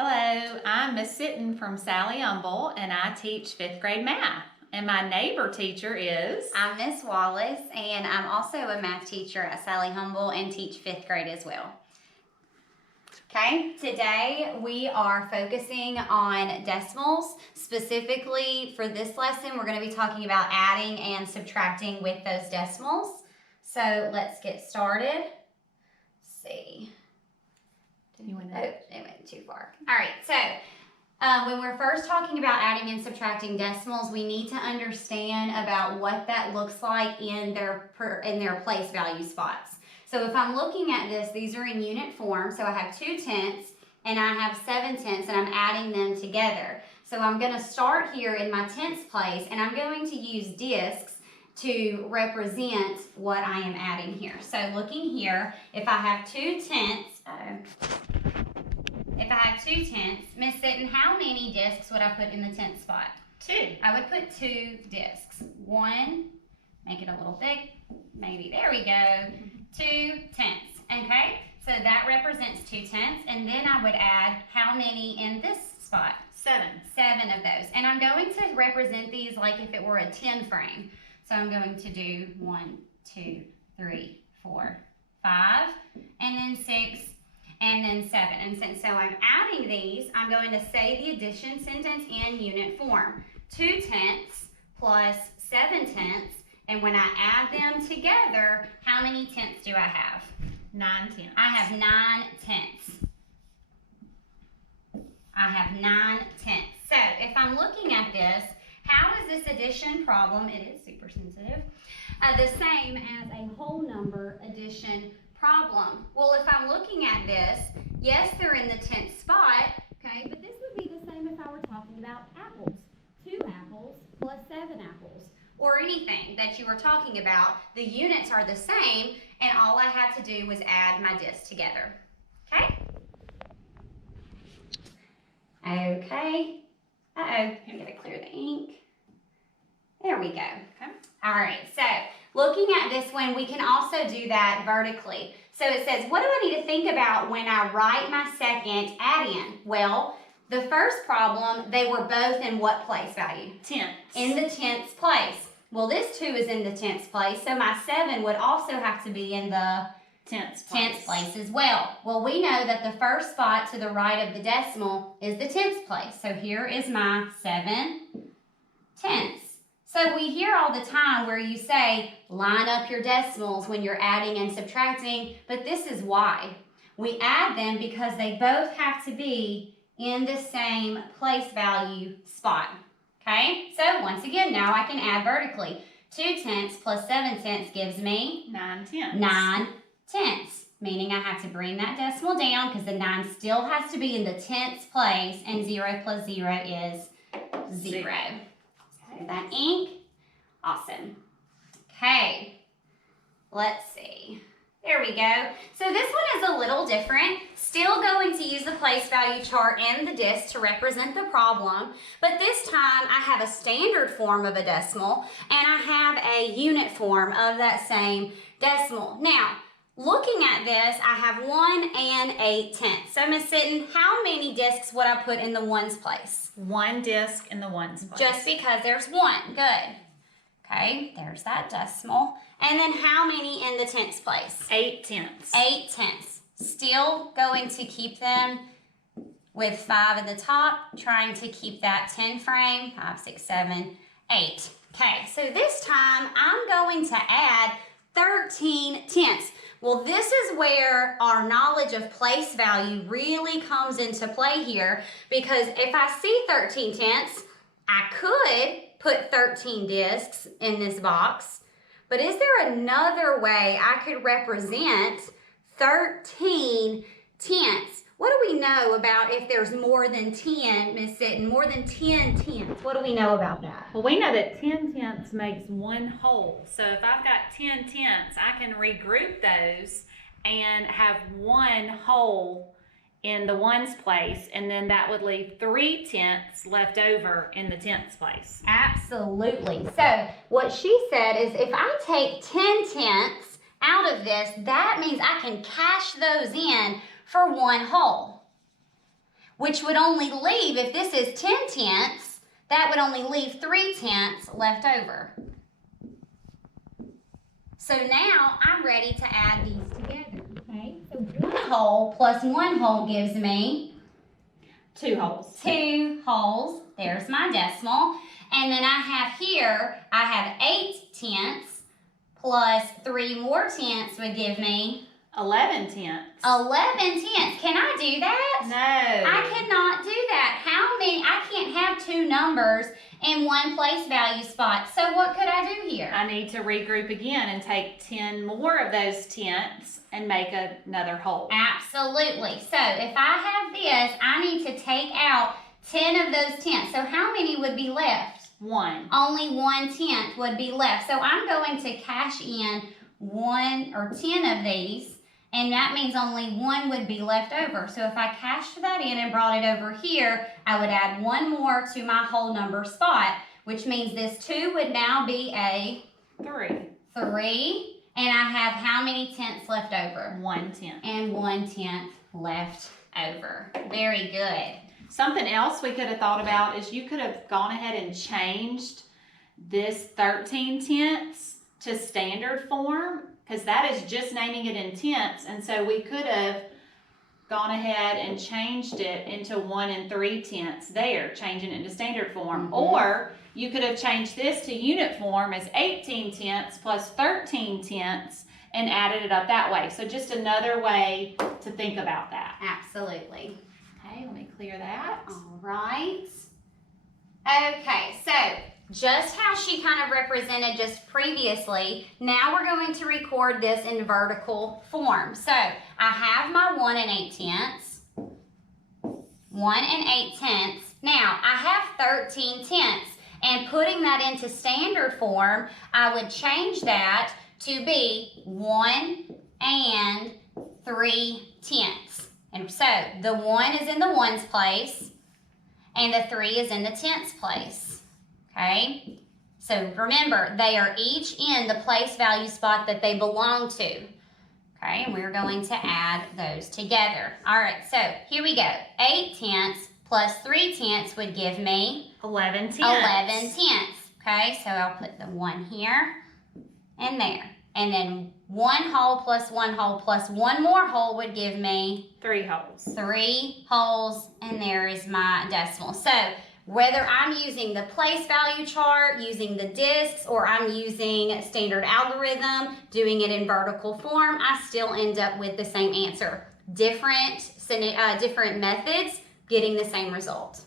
Hello, I'm Miss Sitton from Sally Humble, and I teach 5th grade math. And my neighbor teacher is... I'm Miss Wallace, and I'm also a math teacher at Sally Humble and teach 5th grade as well. Okay, today we are focusing on decimals. Specifically for this lesson, we're going to be talking about adding and subtracting with those decimals. So let's get started. Let's see. It went too far. All right, so when we're first talking about adding and subtracting decimals, we need to understand about what that looks like in their place value spots. So if I'm looking at this, these are in unit form. So I have 2 tenths and I have 7 tenths, and I'm adding them together. So I'm going to start here in my tenths place, and I'm going to use discs to represent what I am adding here. So looking here, if I have 2 tenths, Miss Sitton, how many discs would I put in the tenth spot? 2. I would put 2 discs. 1, make it a little thick, maybe, there we go, 2 tenths, okay? So that represents 2 tenths, and then I would add how many in this spot? 7. 7 of those. And I'm going to represent these like if it were a 10 frame. So I'm going to do 1, 2, 3, 4, 5, and then 6, and then 7. And since so I'm adding these, I'm going to say the addition sentence in unit form. 2 tenths plus 7 tenths, and when I add them together, how many tenths do I have? 9 tenths. I have 9 tenths. I have 9 tenths. So if I'm looking at this, how is this addition problem, it is super sensitive, the same as a whole number addition problem? Well, if I'm looking at this, yes, they're in the 10th spot, okay, but this would be the same if I were talking about apples. 2 apples plus 7 apples, or anything that you were talking about. The units are the same, and all I had to do was add my discs together, okay? Okay. I gotta clear the ink. There we go. Okay. All right, so looking at this one, we can also do that vertically. So it says, what do I need to think about when I write my second add-in? Well, the first problem, they were both in what place value? Tenths. In the 10th place. Well, this 2 is in the 10th place, so my 7 would also have to be in the 10th place as well. Well, we know that the first spot to the right of the decimal is the 10th place. So here is my 7 tenths. So we hear all the time where you say, line up your decimals when you're adding and subtracting, but this is why. We add them because they both have to be in the same place value spot. Okay, so once again, now I can add vertically. 2 tenths plus 7 tenths gives me 9 tenths. 9 tenths, meaning I have to bring that decimal down because the 9 still has to be in the 10th place, and 0 plus 0 is 0. So that ink, awesome. Okay, let's see. There we go. So this one is a little different. Still going to use the place value chart and the disc to represent the problem, but this time I have a standard form of a decimal and I have a unit form of that same decimal. Now, looking at this, I have 1 and 8 tenths. So Miss Sitton, how many discs would I put in the ones place? 1 disc in the ones place. Just because there's 1. Good. Okay, there's that decimal. And then how many in the tenths place? 8 tenths. 8 tenths. Still going to keep them with 5 at the top, trying to keep that 10 frame, 5, 6, 7, 8. Okay, so this time I'm going to add 13 tenths. Well, this is where our knowledge of place value really comes into play here, because if I see 13 tenths, I could put 13 discs in this box, but is there another way I could represent 13 tenths? What do we know about if there's more than 10, Miss Sitton, more than 10 tenths? What do we know about that? Well, we know that 10 tenths makes 1 whole. So if I've got 10 tenths, I can regroup those and have 1 whole in the ones place, and then that would leave 3 tenths left over in the tenths place. Absolutely. So what she said is if I take 10 tenths out of this, that means I can cash those in for 1 whole. which would only leave, if this is 10 tenths, that would only leave 3 tenths left over. So now I'm ready to add these together, okay? So 1 whole plus 1 whole gives me 2 wholes. 2 wholes. There's my decimal. And then I have here, I have 8 tenths plus 3 more tenths would give me 11 tenths. 11 tenths. Can I do that? No. I cannot do that. How many? I can't have 2 numbers in one place value spot. So what could I do here? I need to regroup again and take 10 more of those tenths and make another whole. Absolutely. So if I have this, I need to take out 10 of those tenths. So how many would be left? 1. Only 1 tenth would be left. So I'm going to cash in 1 or 10 of these, and that means only 1 would be left over. So if I cashed that in and brought it over here, I would add 1 more to my whole number spot, which means this 2 would now be a 3. 3. And I have how many tenths left over? 1 tenth. And 1 tenth left over. Very good. Something else we could have thought about is you could have gone ahead and changed this 13 tenths to standard form, because that is just naming it in tenths. And so we could have gone ahead and changed it into 1 3 tenths there, changing it to standard form. Mm-hmm. Or you could have changed this to unit form as 18 tenths plus 13 tenths and added it up that way. So just another way to think about that. Absolutely. Okay, let me clear that. All right. Okay, so just how she kind of represented just previously, now we're going to record this in vertical form. So I have my 1 8 tenths, 1 8 tenths. Now I have 13 tenths, and putting that into standard form, I would change that to be 1 3 tenths. And so the 1 is in the ones place, and the 3 is in the tenths place. Okay? So remember, they are each in the place value spot that they belong to. Okay, and we're going to add those together. All right, so here we go. 8 tenths plus 3 tenths would give me 11 tenths. 11 tenths. Okay, so I'll put the 1 here and there. And then 1 whole plus 1 whole plus 1 more whole would give me 3 wholes. 3 wholes, and there is my decimal. So whether I'm using the place value chart, using the discs, or I'm using standard algorithm, doing it in vertical form, I still end up with the same answer. Different methods, getting the same result.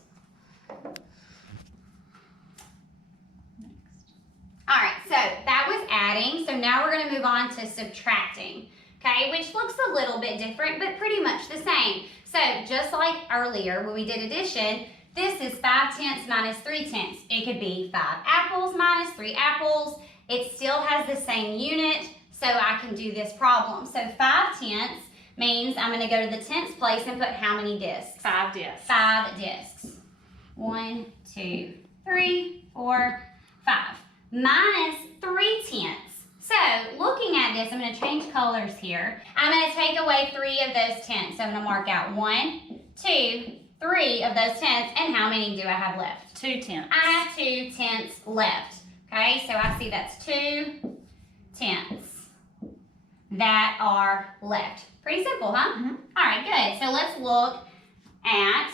All right, so that was adding. So now we're going to move on to subtracting, okay, which looks a little bit different, but pretty much the same. So just like earlier when we did addition, this is 5 tenths minus 3 tenths. It could be 5 apples minus 3 apples. It still has the same unit, so I can do this problem. So 5 tenths means I'm going to go to the tenths place and put how many discs? 5 discs. 5 discs. 1, 2, 3, 4, 5. Minus 3 tenths. So looking at this, I'm going to change colors here. I'm going to take away 3 of those tenths. So I'm going to mark out 1, 2, 3 of those tenths. And how many do I have left? 2 tenths. I have 2 tenths left. Okay, so I see that's 2 tenths that are left. Pretty simple, huh? Mm-hmm. All right, good. So let's look at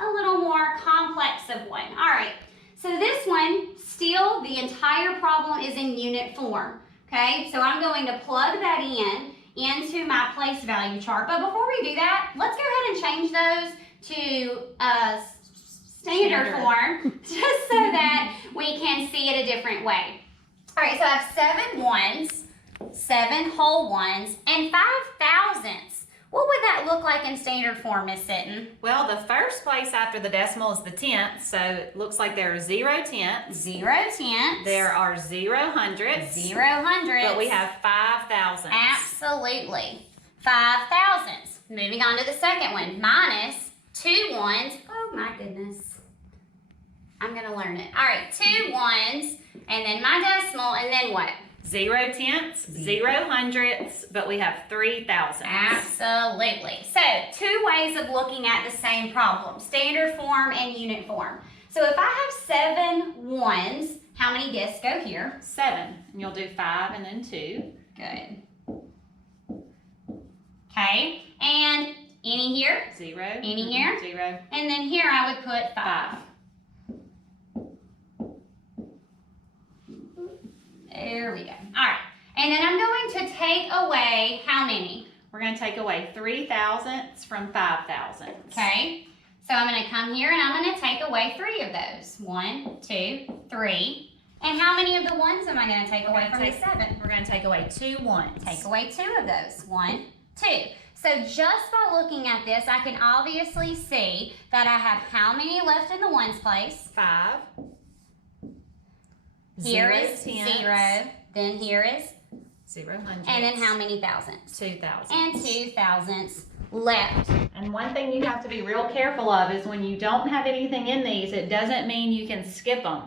a little more complex of one. All right, so this one, still the entire problem is in unit form. Okay, so I'm going to plug that into my place value chart. But before we do that, let's go ahead and change those to standard form, just so that we can see it a different way. All right, so I have 7 ones, 7 whole ones, and 5 thousandths. What would that look like in standard form, Miss Sitton? Well, the first place after the decimal is the tenths, so it looks like there are 0 tenths. 0 tenths. There are 0 hundredths. 0 hundredths. But we have 5 thousandths. Absolutely. 5 thousandths. Moving on to the second one. Minus 2 ones. Oh my goodness. I'm going to learn it. All right, 2 ones, and then my decimal, and then what? 0 tenths, 0 hundredths, but we have 3 thousandths. Absolutely. So 2 ways of looking at the same problem, standard form and unit form. So if I have 7 ones, how many discs go here? 7, and you'll do 5 and then 2. Good. Okay, and any here? 0. Any here? 0. And then here I would put 5. 5. There we go. All right, and then I'm going to take away how many? We're going to take away 3 thousandths from 5 thousandths. Okay, so I'm going to come here and I'm going to take away 3 of those. 1, 2, 3. And how many of the ones am I going to take away from the 7? We're going to take away 2 ones. Take away 2 of those. 1, 2. So just by looking at this, I can obviously see that I have how many left in the ones place? 5. Here 0 is tenths, 0. Then here is 0 hundredths. and then how many thousandths? 2 thousandths. And 2 thousandths left. And one thing you have to be real careful of is when you don't have anything in these, it doesn't mean you can skip them.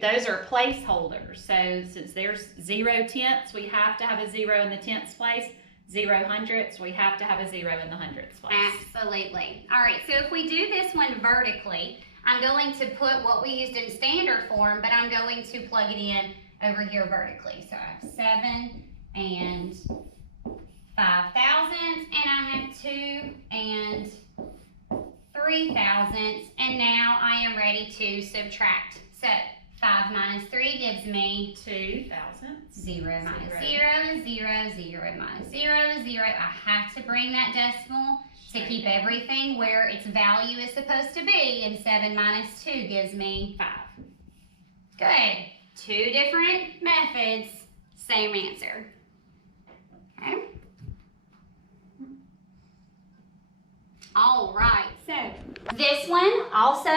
Those are placeholders. So since there's 0 tenths, we have to have a 0 in the tenths place. 0 hundredths, we have to have a 0 in the hundredths place. Absolutely. All right, so if we do this one vertically, I'm going to put what we used in standard form, but I'm going to plug it in over here vertically. So I have 7 and 5 thousandths, and I have 2 and 3 thousandths, and now I am ready to subtract. So 5 minus 3 gives me 2 thousandths. 0 minus 0 is 0, 0 minus 0 is 0. I have to bring that decimal to keep everything where its value is supposed to be, and 7 minus 2 gives me 5. Good. 2 different methods, same answer. Okay. All right, so this one also,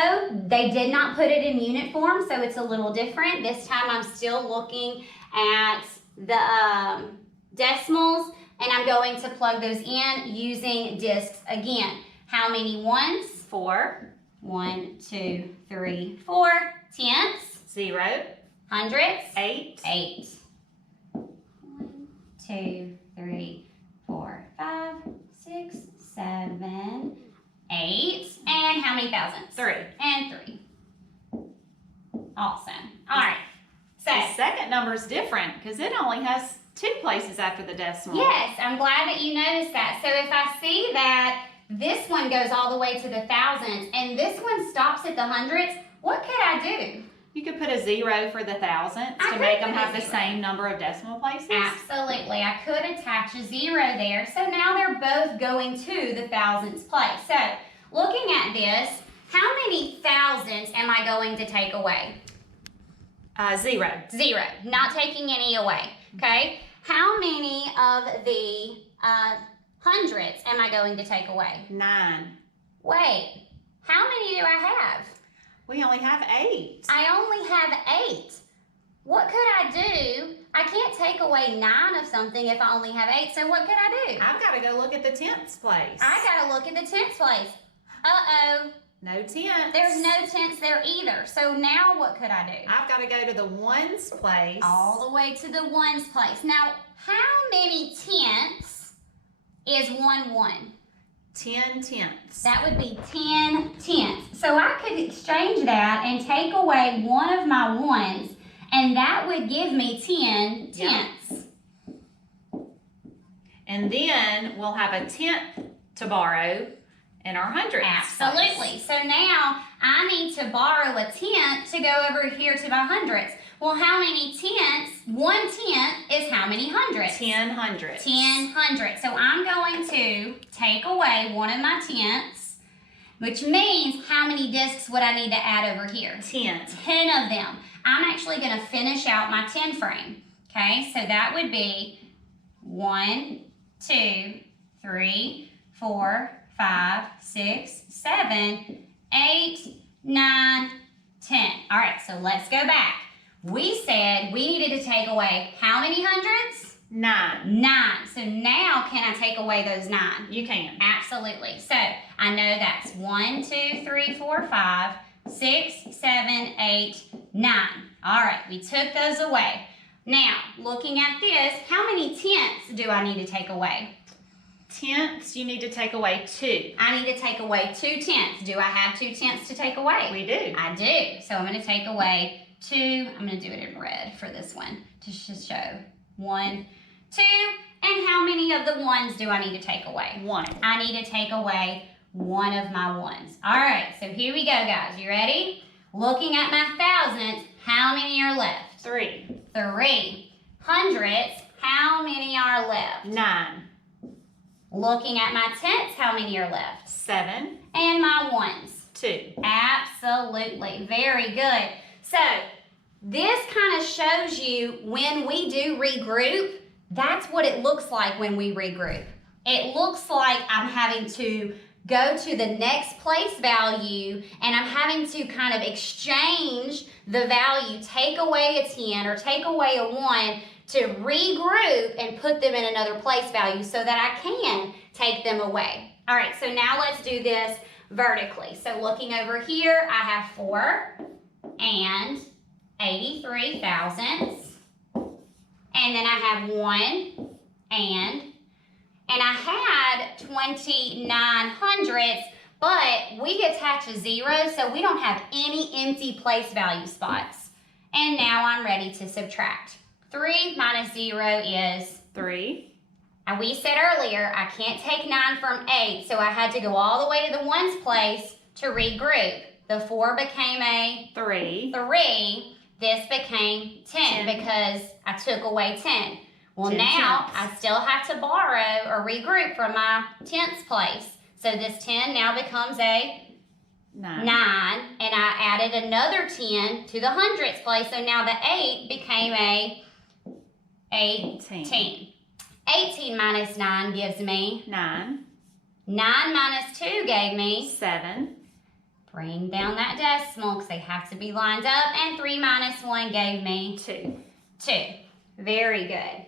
they did not put it in unit form, so it's a little different. This time I'm still looking at the decimals, and I'm going to plug those in using discs again. How many ones? 4. 1, 2, 3, 4. Tenths? 0. Hundredths? 8. 8. 1, 2, 3, 4, 5, 6, 7, 8. And how many thousandths? 3. And 3. Awesome. All right. So, The second number is different because it only has 2 places after the decimal. yes, I'm glad that you noticed that. So if I see that this one goes all the way to the thousandths and this one stops at the hundredths, what could I do? You could put a 0 for the thousandths I to could make them put a have the 0. same number of decimal places. Absolutely. I could attach a 0 there. So now they're both going to the thousandths place. So looking at this, how many thousandths am I going to take away? 0. 0. Not taking any away. Okay. How many of the hundredths am I going to take away? 9. Wait. How many do I have? We only have 8. I only have 8. What could I do? I can't take away 9 of something if I only have 8, so what could I do? I've got to go look at the tenths place. I gotta look at the tenths place. Uh-oh, No tenths. there's no tenths there either. So now what could I do? I've got to go to the ones place. All the way to the ones place. Now, how many tenths is 1 1? 10 tenths. That would be 10 tenths. So I could exchange that and take away one of my ones, and that would give me 10 tenths. And then we'll have a tenth to borrow in our hundredths. Absolutely. So now I need to borrow a tenth to go over here to my hundredths. Well, how many tenths? 1 tenth is how many hundredths? 10 hundredths. 10 hundredths. So I'm going to take away one of my tenths, which means how many discs would I need to add over here? 10. 10 of them. I'm actually going to finish out my 10 frame. Okay, so that would be 1, 2, 3, 4, 5, 6, 7, 8, 9, 10. All right, so let's go back. We said we needed to take away how many hundredths? 9. 9. So now can I take away those 9? You can. Absolutely. So I know that's 1, 2, 3, 4, 5, 6, 7, 8, 9. All right, we took those away. Now, looking at this, how many tenths do I need to take away? Tenths, you need to take away 2. I need to take away 2 tenths. Do I have 2 tenths to take away? We do. I do. So I'm going to take away 2. I'm going to do it in red for this one to show 1, 2. And how many of the ones do I need to take away? 1. I need to take away 1 of my ones. All right, so here we go, guys. You ready? Looking at my thousandths, how many are left? 3. 3. Hundredths, how many are left? 9. Looking at my tenths, how many are left? 7. And my ones? 2. Absolutely. Very good. So this kind of shows you when we do regroup, that's what it looks like when we regroup. It looks like I'm having to go to the next place value and I'm having to kind of exchange the value, take away a 10 or take away a 1 to regroup and put them in another place value so that I can take them away. All right, so now let's do this vertically. So looking over here, I have 4 and 83 thousandths. And then I have 1 and I had 29 hundredths, but we attach a 0, so we don't have any empty place value spots. And now I'm ready to subtract. 3 minus 0 is 3. And we said earlier, I can't take 9 from 8, so I had to go all the way to the ones place to regroup. The 4 became a 3. 3. This became 10 because I took away 10. Well, 10 now tenths. I still have to borrow or regroup from my tenths place. So this 10 now becomes a 9, and I added another 10 to the hundredths place, so now the 8 became a 18. 18 minus 9 gives me 9. 9 minus 2 gave me 7. Bring down that decimal because they have to be lined up, and 3 minus 1 gave me 2. 2. Very good.